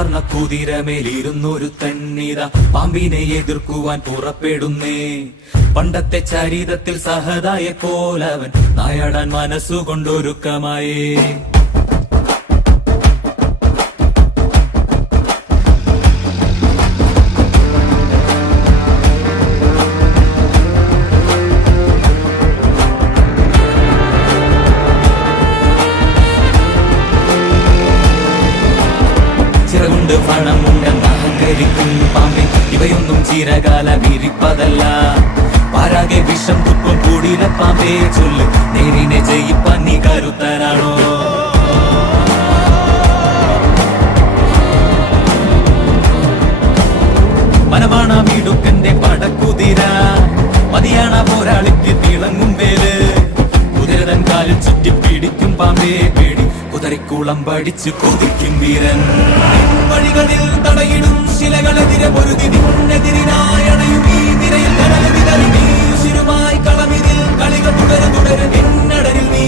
പഞ്ചവർണ്ണ കുതിരമേലിരുന്നൊരു തന്നിത പാമ്പിനെ എതിർക്കുവാൻ പുറപ്പെടുന്നേ. പണ്ടത്തെ ചരിതത്തിൽ സഹതായ പോലവൻ നായാടാൻ മനസ്സുകൊണ്ടൊരുക്കമായേ. ചിറകുണ്ട് പണമുണ്ടെന്ന് അഹങ്കരിക്കും പാമ്പേ, ഇവയൊന്നും ചിരകാല വിരിപ്പതല്ല. പാരാകെ വിഷം തുപ്പും കൂടില പാമ്പേ, ചൊല്ല് നേരിനെ ജയിപ്പാൻ നീ കരുത്തനാണോ? മനമാണ് മിടുക്കന്റെ പടക്കുതിര, മതിയാണ പോരാളിക്ക് തിളങ്ങും വേല്. കുതിരതൻ കാലിൽ ചുറ്റി പിടിക്കും പാമ്പേ പേടി, കുതിരക്കുളം പഠിച്ചു കൊതിക്കും വീരൻ. വഴികളിൽ തടയിടും ശിലകളെതിരെ പൊരുതി നിന്നെതിരിനായണയും ഈ നിരയിൽ കടൽ വിതറി നീ ഉശിരുമായി കളമിതിൽ കളികൾ തുടരെ തുടരെ എന്നടരിൽ നീ